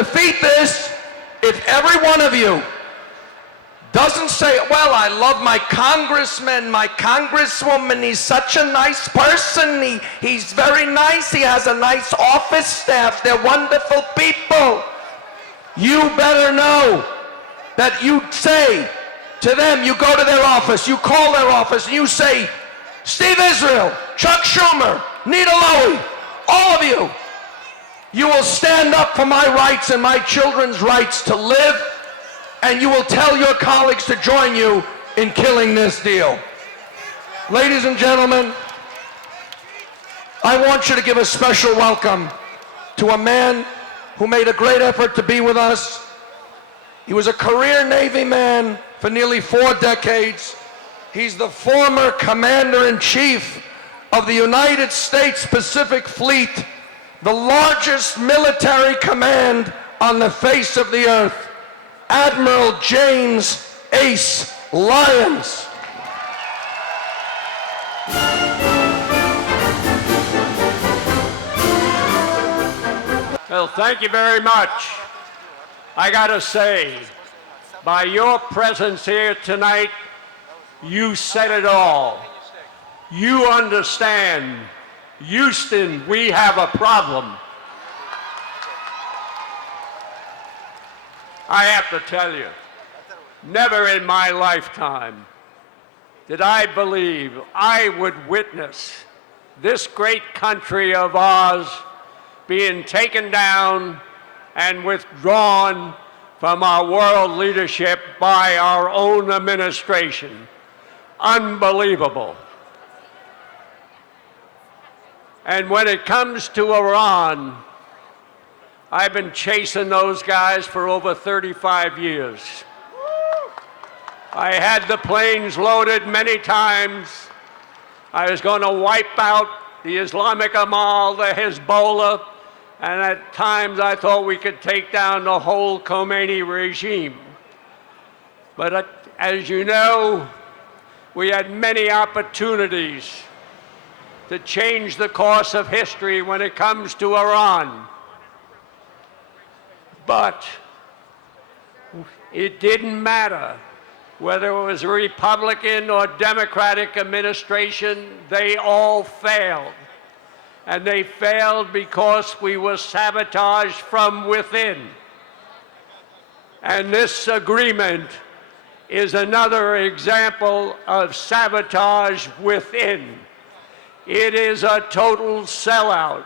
defeat this, if every one of you doesn't say, well, I love my congressman, my congresswoman, he's such a nice person, he's very nice, he has a nice office staff, they're wonderful people. You better know that you say to them, you go to their office, you call their office, and you say, Steve Israel, Chuck Schumer, Nita Lowey, all of you, you will stand up for my rights and my children's rights to live, and you will tell your colleagues to join you in killing this deal. Ladies and gentlemen, I want you to give a special welcome to a man who made a great effort to be with us. He was a career Navy man for nearly 4 decades. He's the former Commander-in-Chief of the United States Pacific Fleet, the largest military command on the face of the earth, Admiral James Ace Lyons. Well, thank you very much. I gotta say, by your presence here tonight, you said it all. You understand, Houston, we have a problem. I have to tell you, never in my lifetime did I believe I would witness this great country of ours being taken down and withdrawn from our world leadership by our own administration. Unbelievable. And when it comes to Iran, I've been chasing those guys for over 35 years. I had the planes loaded many times. I was going to wipe out the Islamic Amal, the Hezbollah, and at times I thought we could take down the whole Khomeini regime. But as you know, we had many opportunities to change the course of history when it comes to Iran. But it didn't matter whether it was a Republican or Democratic administration, they all failed. And they failed because we were sabotaged from within. And this agreement is another example of sabotage within. It is a total sellout.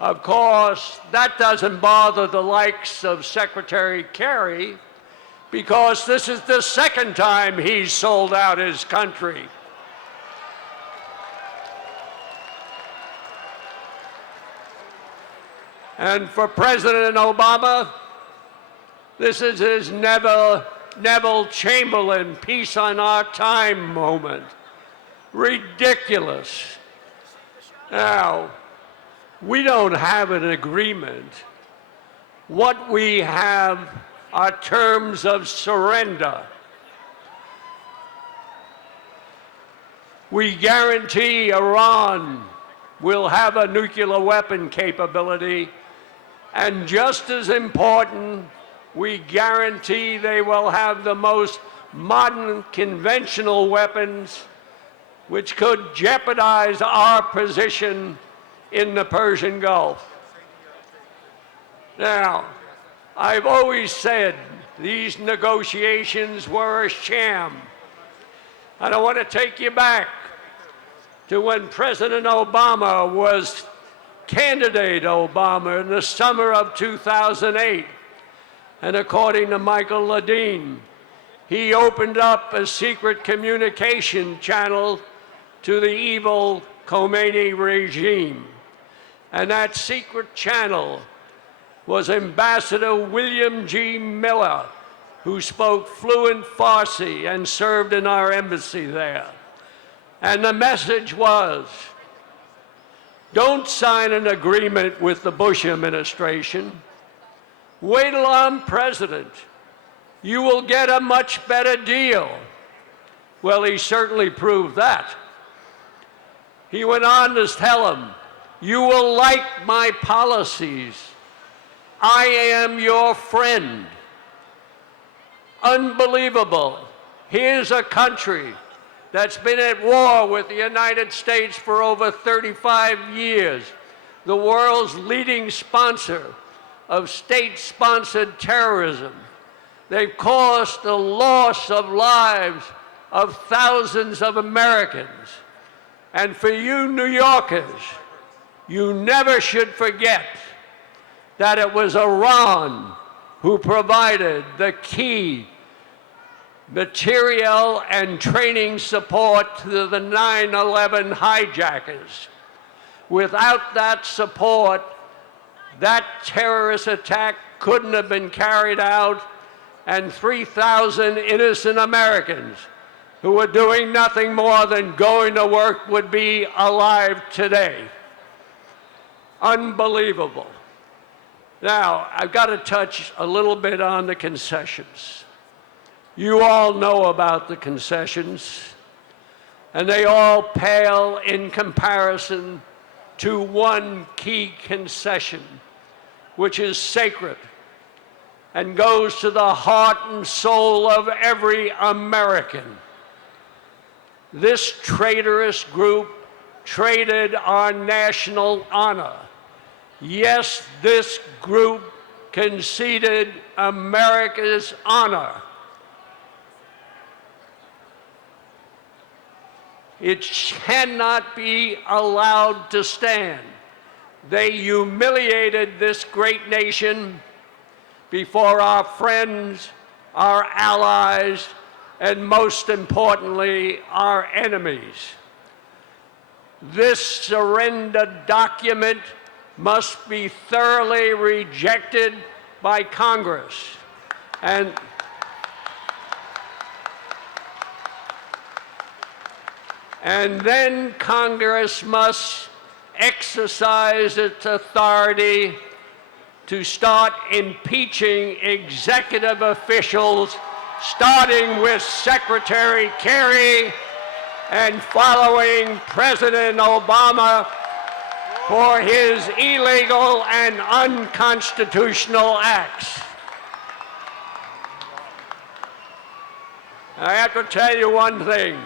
Of course, that doesn't bother the likes of Secretary Kerry, because this is the second time he's sold out his country. And for President Obama, this is his Neville Chamberlain peace on our time moment. Ridiculous. Now, we don't have an agreement. What we have are terms of surrender. We guarantee Iran will have a nuclear weapon capability, and just as important, we guarantee they will have the most modern conventional weapons which could jeopardize our position in the Persian Gulf. Now, I've always said these negotiations were a sham. And I want to take you back to when President Obama was candidate Obama in the summer of 2008. And according to Michael Ledeen, he opened up a secret communication channel to the evil Khomeini regime. And that secret channel was Ambassador William G. Miller, who spoke fluent Farsi and served in our embassy there. And the message was, don't sign an agreement with the Bush administration. Wait till I'm president. You will get a much better deal. Well, he certainly proved that. He went on to tell him, you will like my policies. I am your friend. Unbelievable. Here's a country that's been at war with the United States for over 35 years, the world's leading sponsor of state-sponsored terrorism. They've caused the loss of lives of thousands of Americans. And for you New Yorkers, you never should forget that it was Iran who provided the key material and training support to the 9/11 hijackers. Without that support, that terrorist attack couldn't have been carried out, and 3,000 innocent Americans who were doing nothing more than going to work would be alive today. Unbelievable. Now, I've got to touch a little bit on the concessions. You all know about the concessions, and they all pale in comparison to one key concession, which is sacred and goes to the heart and soul of every American. This traitorous group traded our national honor. Yes, this group conceded America's honor. It cannot be allowed to stand. They humiliated this great nation before our friends, our allies, and most importantly, our enemies. This surrender document must be thoroughly rejected by Congress. And then Congress must exercise its authority to start impeaching executive officials, starting with Secretary Kerry and following President Obama for his illegal and unconstitutional acts. I have to tell you one thing.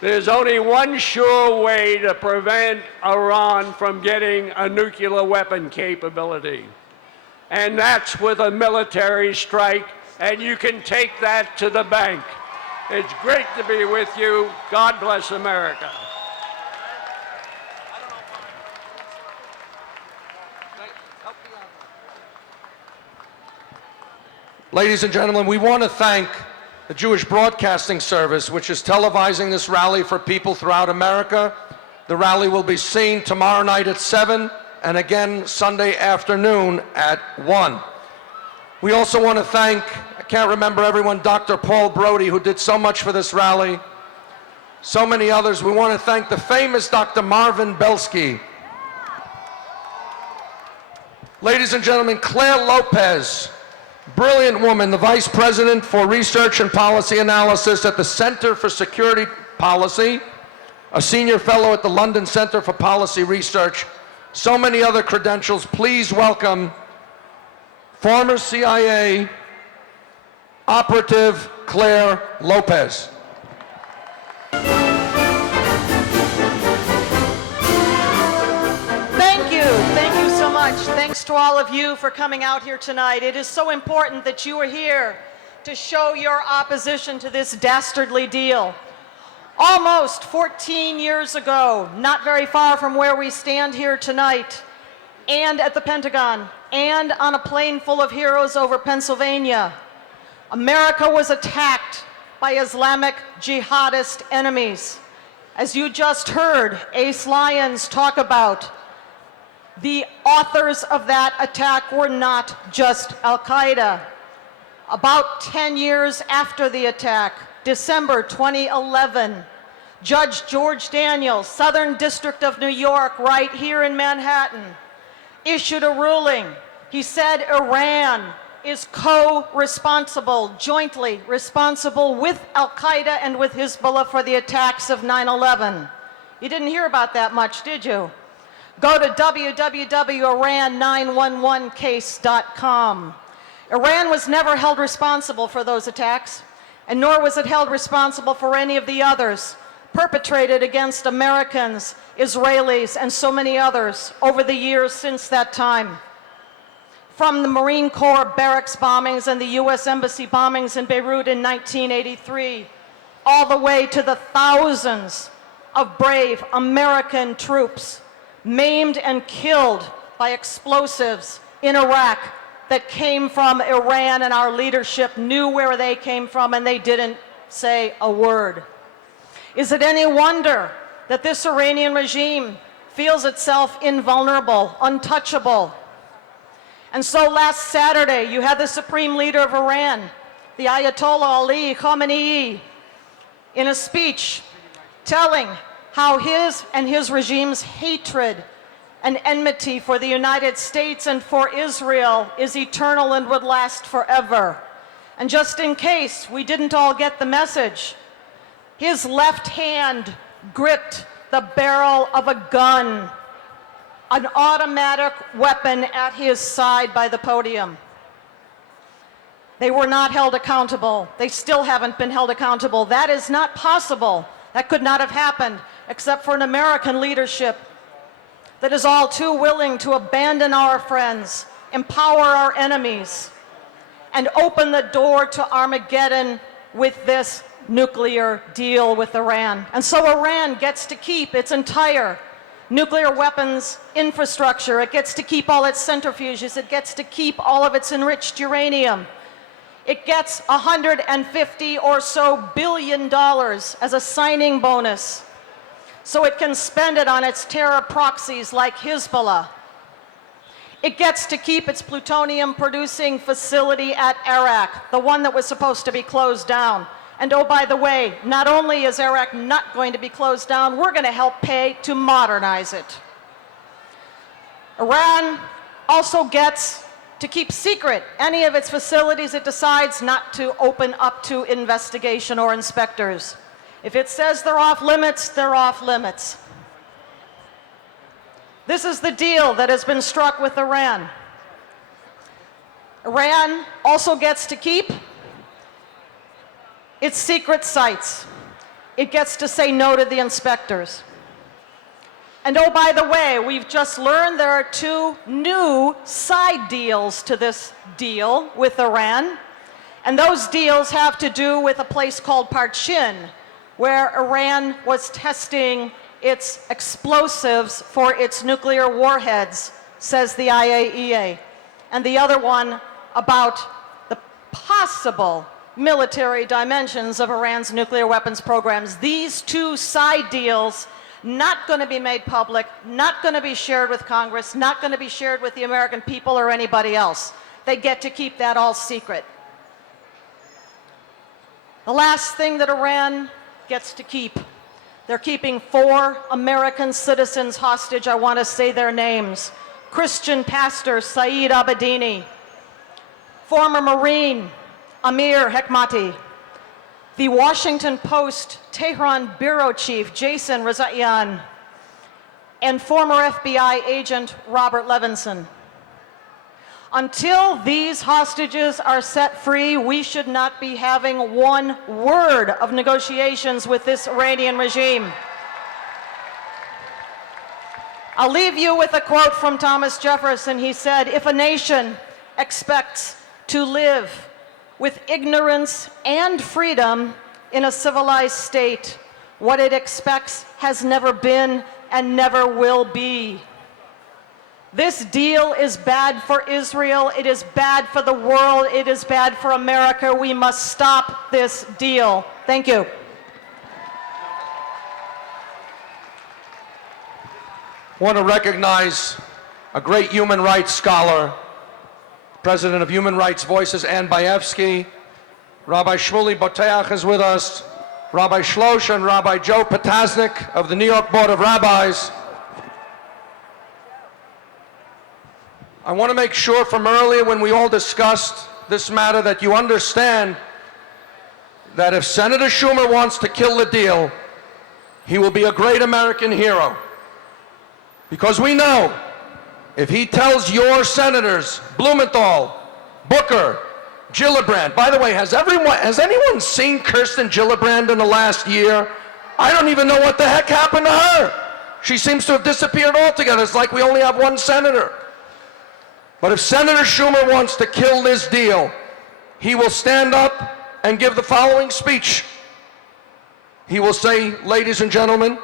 There's only one sure way to prevent Iran from getting a nuclear weapon capability, and that's with a military strike, and you can take that to the bank. It's great to be with you. God bless America. Ladies and gentlemen, we want to thank the Jewish Broadcasting Service, which is televising this rally for people throughout America. The rally will be seen tomorrow night at 7 and again Sunday afternoon at 1. We also want to thank, I can't remember everyone, Dr. Paul Brody, who did so much for this rally, so many others. We want to thank the famous Dr. Marvin Belsky. Ladies and gentlemen, Clare Lopez, brilliant woman, the Vice President for Research and Policy Analysis at the Center for Security Policy, a Senior Fellow at the London Center for Policy Research, so many other credentials. Please welcome former CIA operative Clare Lopez. Thank you so much. Thanks to all of you for coming out here tonight. It is so important that you are here to show your opposition to this dastardly deal. Almost 14 years ago, not very far from where we stand here tonight, and at the Pentagon, and on a plane full of heroes over Pennsylvania, America was attacked by Islamic jihadist enemies. As you just heard Ace Lyons talk about, the authors of that attack were not just Al-Qaeda. About 10 years after the attack, December 2011, Judge George Daniels, Southern District of New York, right here in Manhattan, issued a ruling. He said Iran is co-responsible, jointly responsible with Al-Qaeda and with Hezbollah for the attacks of 9/11. You didn't hear about that much, did you? Go to www.iran911case.com. Iran was never held responsible for those attacks, and nor was it held responsible for any of the others perpetrated against Americans, Israelis, and so many others over the years since that time. From the Marine Corps barracks bombings and the US Embassy bombings in Beirut in 1983, all the way to the thousands of brave American troops maimed and killed by explosives in Iraq that came from Iran, and our leadership knew where they came from and they didn't say a word. Is it any wonder that this Iranian regime feels itself invulnerable, untouchable? And so last Saturday, you had the supreme leader of Iran, the Ayatollah Ali Khamenei, in a speech telling how his and his regime's hatred and enmity for the United States and for Israel is eternal and would last forever. And just in case we didn't all get the message, his left hand gripped the barrel of a gun, an automatic weapon at his side by the podium. They were not held accountable. They still haven't been held accountable. That is not possible. That could not have happened except for an American leadership that is all too willing to abandon our friends, empower our enemies, and open the door to Armageddon with this nuclear deal with Iran. And so Iran gets to keep its entire nuclear weapons infrastructure. It gets to keep all its centrifuges. It gets to keep all of its enriched uranium. It gets $150 or so billion as a signing bonus so it can spend it on its terror proxies like Hezbollah. It gets to keep its plutonium producing facility at Arak, the one that was supposed to be closed down. And oh, by the way, not only is Arak not going to be closed down, we're going to help pay to modernize it. Iran also gets to keep secret any of its facilities it decides not to open up to investigation or inspectors. If it says they're off limits, they're off limits. This is the deal that has been struck with Iran. Iran also gets to keep its secret sites. It gets to say no to the inspectors. And oh, by the way, we've just learned there are two new side deals to this deal with Iran. And those deals have to do with a place called Parchin, where Iran was testing its explosives for its nuclear warheads, says the IAEA. And the other one about the possible military dimensions of Iran's nuclear weapons programs. These two side deals, not going to be made public, not going to be shared with Congress, not going to be shared with the American people or anybody else. They get to keep that all secret. The last thing that Iran gets to keep, they're keeping 4 American citizens hostage. I want to say their names. Christian pastor Saeed Abedini, former Marine Amir Hekmati, the Washington Post Tehran bureau chief Jason Rezaian, and former FBI agent Robert Levinson. Until these hostages are set free, we should not be having one word of negotiations with this Iranian regime. I'll leave you with a quote from Thomas Jefferson. He said, "If a nation expects to live with ignorance and freedom in a civilized state, what it expects has never been and never will be." This deal is bad for Israel, it is bad for the world, it is bad for America. We must stop this deal. Thank you. I want to recognize a great human rights scholar, President of Human Rights Voices, Ann Bayevsky. Rabbi Shmuley Boteach is with us, Rabbi Shlosh and Rabbi Joe Potasnik of the New York Board of Rabbis. I want to make sure from earlier when we all discussed this matter that you understand that if Senator Schumer wants to kill the deal, he will be a great American hero. Because we know if he tells your senators, Blumenthal, Booker, Gillibrand, by the way, has anyone seen Kirsten Gillibrand in the last year? I don't even know what the heck happened to her. She seems to have disappeared altogether. It's like we only have one senator. But if Senator Schumer wants to kill this deal, he will stand up and give the following speech. He will say, ladies and gentlemen,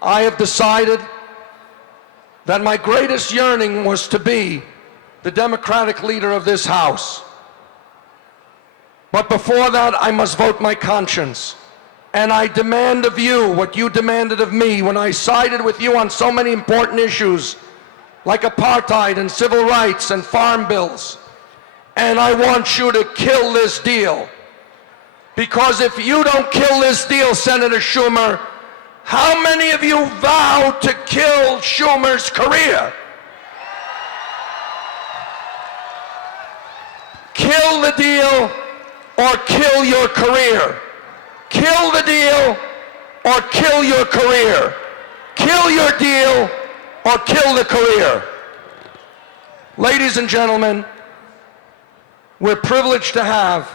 I have decided that my greatest yearning was to be the Democratic leader of this House. But before that, I must vote my conscience. And I demand of you what you demanded of me when I sided with you on so many important issues, like apartheid and civil rights and farm bills. And I want you to kill this deal. Because if you don't kill this deal, Senator Schumer, how many of you vowed to kill Schumer's career? Kill the deal or kill your career. Kill the deal or kill your career. Kill your deal or kill the career. Ladies and gentlemen, we're privileged to have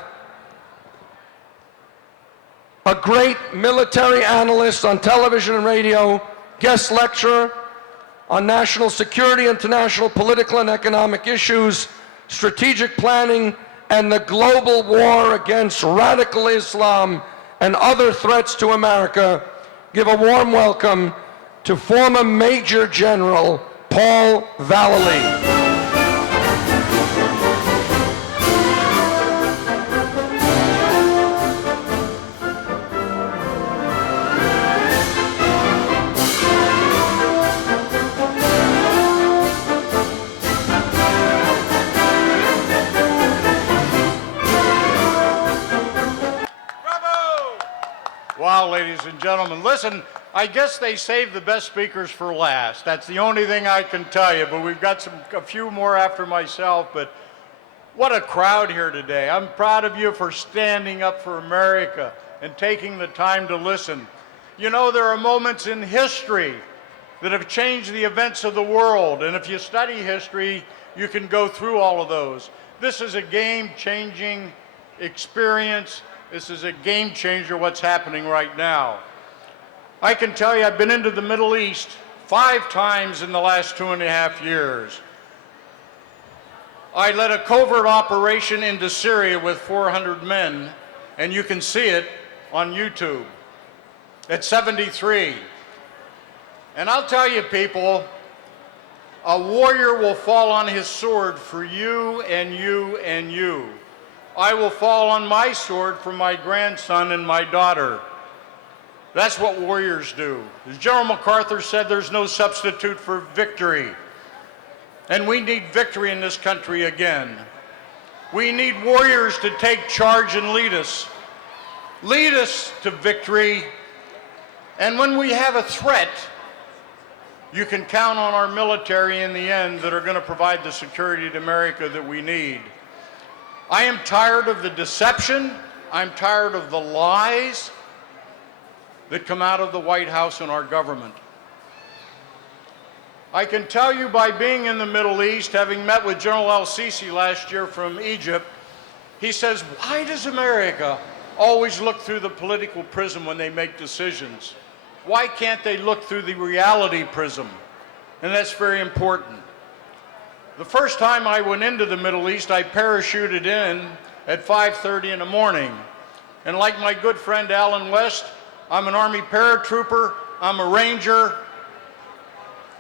a great military analyst on television and radio, guest lecturer on national security, international political and economic issues, strategic planning, and the global war against radical Islam and other threats to America. Give a warm welcome to former Major General Paul Vallely. Wow, ladies and gentlemen, listen, I guess they saved the best speakers for last. That's the only thing I can tell you, but we've got a few more after myself, but what a crowd here today. I'm proud of you for standing up for America and taking the time to listen. You know, there are moments in history that have changed the events of the world, and if you study history, you can go through all of those. This is a game-changing experience. This is a game changer, what's happening right now. I can tell you I've been into the Middle East 5 times in the last 2.5 years. I led a covert operation into Syria with 400 men, and you can see it on YouTube. At 73. And I'll tell you people, a warrior will fall on his sword for you and you and you. I will fall on my sword for my grandson and my daughter. That's what warriors do. As General MacArthur said, there's no substitute for victory. And we need victory in this country again. We need warriors to take charge and lead us to victory. And when we have a threat, you can count on our military in the end that are going to provide the security to America that we need. I am tired of the deception. I'm tired of the lies that come out of the White House and our government. I can tell you by being in the Middle East, having met with General al-Sisi last year from Egypt, he says, why does America always look through the political prism when they make decisions? Why can't they look through the reality prism? And that's very important. The first time I went into the Middle East, I parachuted in at 5:30 in the morning. And like my good friend Alan West, I'm an Army paratrooper, I'm a Ranger,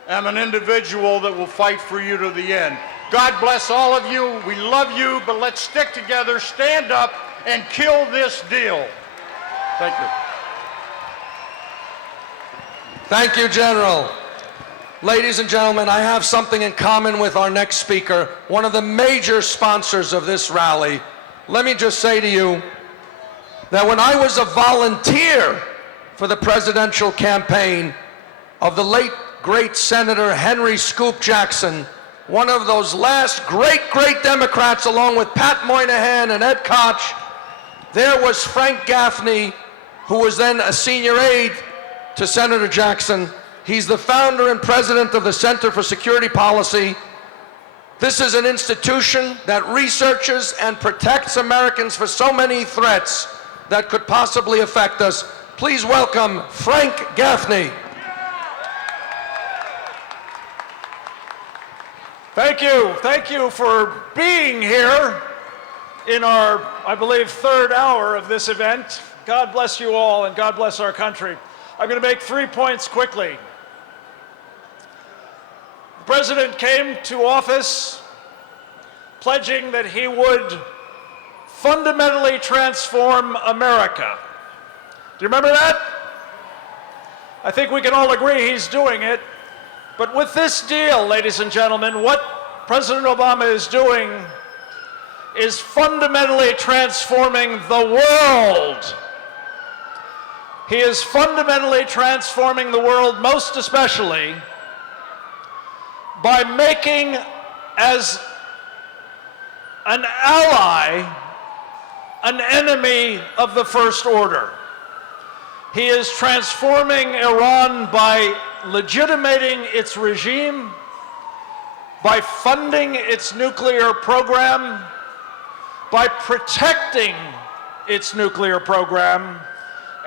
I'm an individual that will fight for you to the end. God bless all of you, we love you, but let's stick together, stand up, and kill this deal. Thank you. Thank you, General. Ladies and gentlemen, I have something in common with our next speaker, one of the major sponsors of this rally. Let me just say to you that when I was a volunteer for the presidential campaign of the late, great Senator Henry Scoop Jackson, one of those last great Democrats, along with Pat Moynihan and Ed Koch, there was Frank Gaffney, who was then a senior aide to Senator Jackson, He's the founder and president of the Center for Security Policy. This is an institution that researches and protects Americans for so many threats that could possibly affect us. Please welcome Frank Gaffney. Thank you. Thank you for being here in our, I believe, third hour of this event. God bless you all, and God bless our country. I'm going to make 3 points quickly. The President came to office pledging that he would fundamentally transform America. Do you remember that? I think we can all agree he's doing it. But with this deal, ladies and gentlemen, what President Obama is doing is fundamentally transforming the world. He is fundamentally transforming the world, most especially by making as an ally an enemy of the first order. He is transforming Iran by legitimating its regime, by funding its nuclear program, by protecting its nuclear program,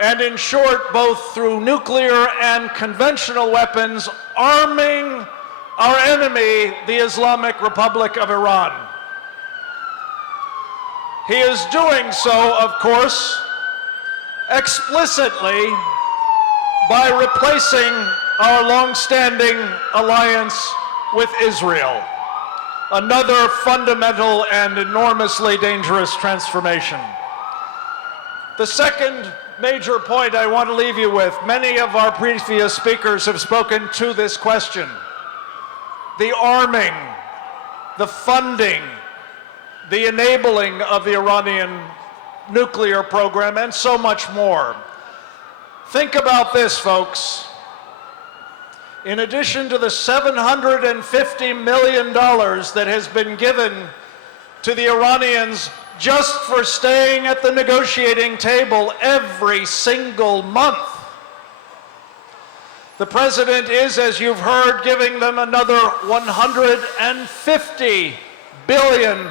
and in short, both through nuclear and conventional weapons, arming our enemy, the Islamic Republic of Iran. He is doing so, of course, explicitly by replacing our long-standing alliance with Israel. Another fundamental and enormously dangerous transformation. The second major point I want to leave you with, many of our previous speakers have spoken to this question. The arming, the funding, the enabling of the Iranian nuclear program, and so much more. Think about this, folks. In addition to the $750 million that has been given to the Iranians just for staying at the negotiating table every single month, the president is, as you've heard, giving them another $150 billion.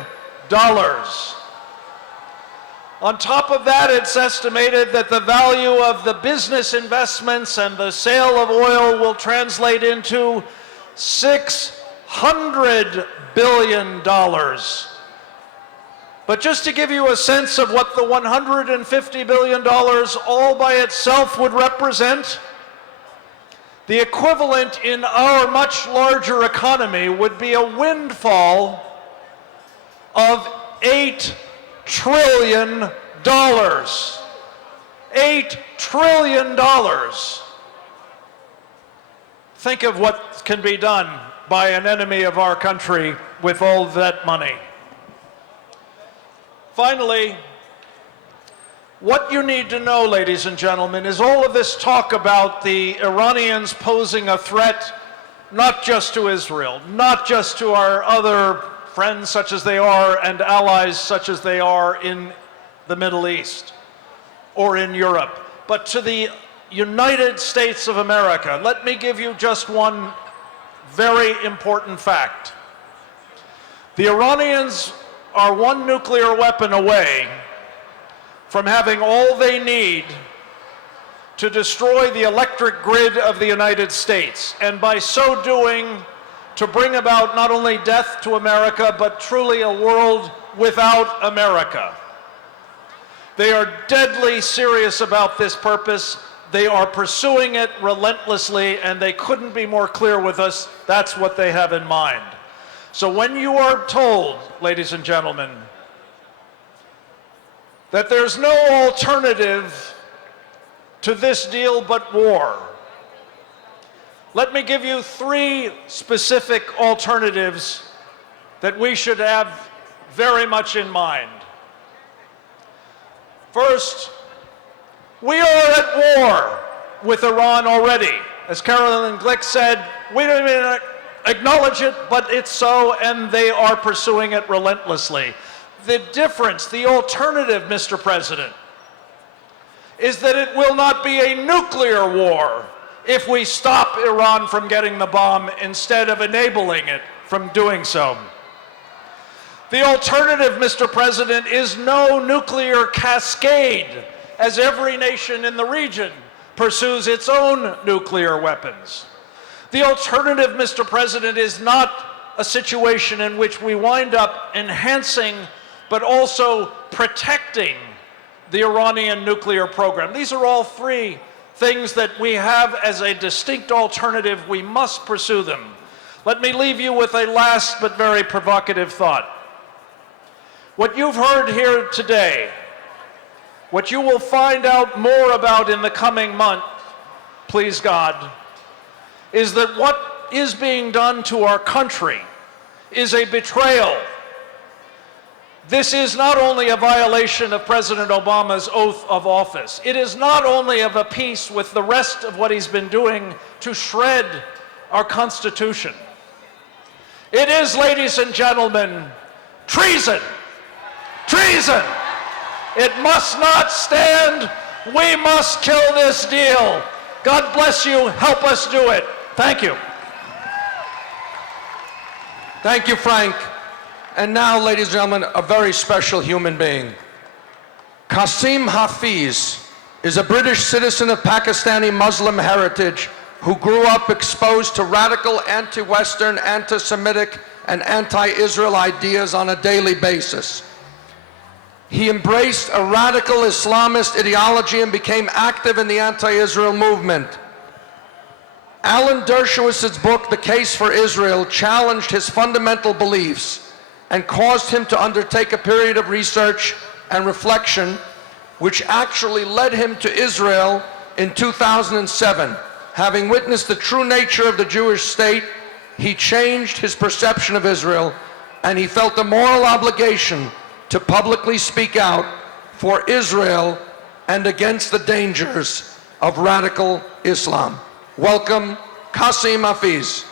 On top of that, it's estimated that the value of the business investments and the sale of oil will translate into $600 billion. But just to give you a sense of what the $150 billion all by itself would represent, the equivalent in our much larger economy would be a windfall of $8 trillion. $8 trillion. Think of what can be done by an enemy of our country with all that money. Finally, what you need to know, ladies and gentlemen, is all of this talk about the Iranians posing a threat not just to Israel, not just to our other friends such as they are and allies such as they are in the Middle East or in Europe, but to the United States of America. Let me give you just one very important fact. The Iranians are one nuclear weapon away from having all they need to destroy the electric grid of the United States, and by so doing, to bring about not only death to America, but truly a world without America. They are deadly serious about this purpose. They are pursuing it relentlessly, and they couldn't be more clear with us. That's what they have in mind. So when you are told, ladies and gentlemen, that there's no alternative to this deal but war, let me give you 3 specific alternatives that we should have very much in mind. First, we are at war with Iran already. As Carolyn Glick said, we don't even acknowledge it, but it's so, and they are pursuing it relentlessly. The difference, the alternative, Mr. President, is that it will not be a nuclear war. if we stop Iran from getting the bomb instead of enabling it from doing so. The alternative, Mr. President, is no nuclear cascade as every nation in the region pursues its own nuclear weapons. The alternative, Mr. President, is not a situation in which we wind up enhancing but also protecting the Iranian nuclear program. These are all three things that we have as a distinct alternative. We must pursue them. Let me leave you with a last but very provocative thought. What you've heard here today, what you will find out more about in the coming month, please God, is that what is being done to our country is a betrayal. This is not only a violation of President Obama's oath of office. It is not only of a piece with the rest of what he's been doing to shred our Constitution. It is, ladies and gentlemen, treason. Treason! It must not stand. We must kill this deal. God bless you. Help us do it. Thank you. Thank you, Frank. And now, ladies and gentlemen, a very special human being. Kasim Hafeez is a British citizen of Pakistani Muslim heritage who grew up exposed to radical anti-Western, anti-Semitic, and anti-Israel ideas on a daily basis. He embraced a radical Islamist ideology and became active in the anti-Israel movement. Alan Dershowitz's book, The Case for Israel, challenged his fundamental beliefs and caused him to undertake a period of research and reflection, which actually led him to Israel in 2007. Having witnessed the true nature of the Jewish state, he changed his perception of Israel, and he felt a moral obligation to publicly speak out for Israel and against the dangers of radical Islam. Welcome, Kasim Hafeez.